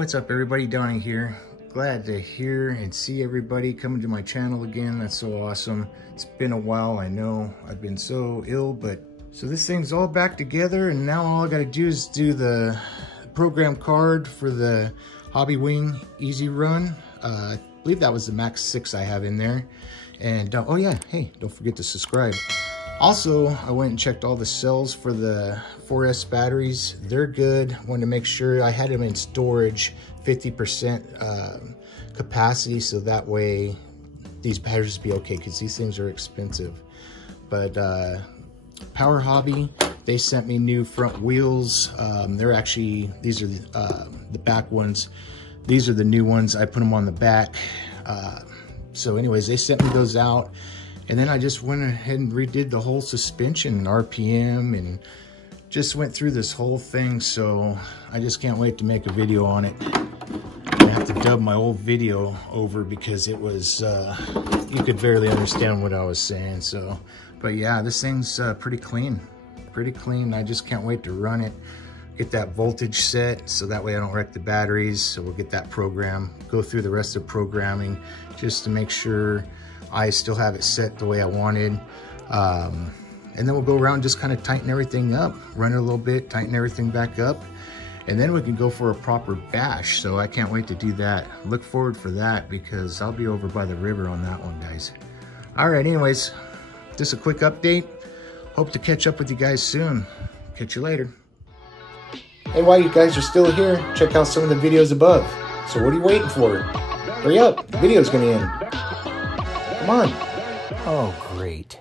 what's up everybody, Donnie here. Glad to hear and see everybody coming to my channel again. That's so awesome. It's been a while, I know. I've been so ill, but so this thing's all back together, and now all I gotta do is do the program card for the Hobbywing Easy Run. I believe that was the Max 6 I have in there. And oh yeah, hey, don't forget to subscribe. Also, I went and checked all the cells for the 4S batteries. They're good. Wanted to make sure I had them in storage, 50% capacity, so that way these batteries be okay, because these things are expensive. But Powerhobby, they sent me new front wheels. They're actually, these are the back ones. These are the new ones. I put them on the back. So anyways, they sent me those out. And then I just went ahead and redid the whole suspension and RPM and just went through this whole thing. So I just can't wait to make a video on it. I have to dub my old video over because it was, you could barely understand what I was saying. So, but yeah, this thing's pretty clean. Pretty clean. I just can't wait to run it. Get that voltage set so that way I don't wreck the batteries. So we'll get that program, go through the rest of programming just to make sure I still have it set the way I wanted. And then we'll go around and just kind of tighten everything up, run it a little bit, tighten everything back up, and then we can go for a proper bash. So I can't wait to do that. Look forward for that because I'll be over by the river on that one, guys. All right, anyways, just a quick update. Hope to catch up with you guys soon. Catch you later. Hey, while you guys are still here, check out some of the videos above. So what are you waiting for? Hurry up, the video's gonna end. Come on. Oh, great.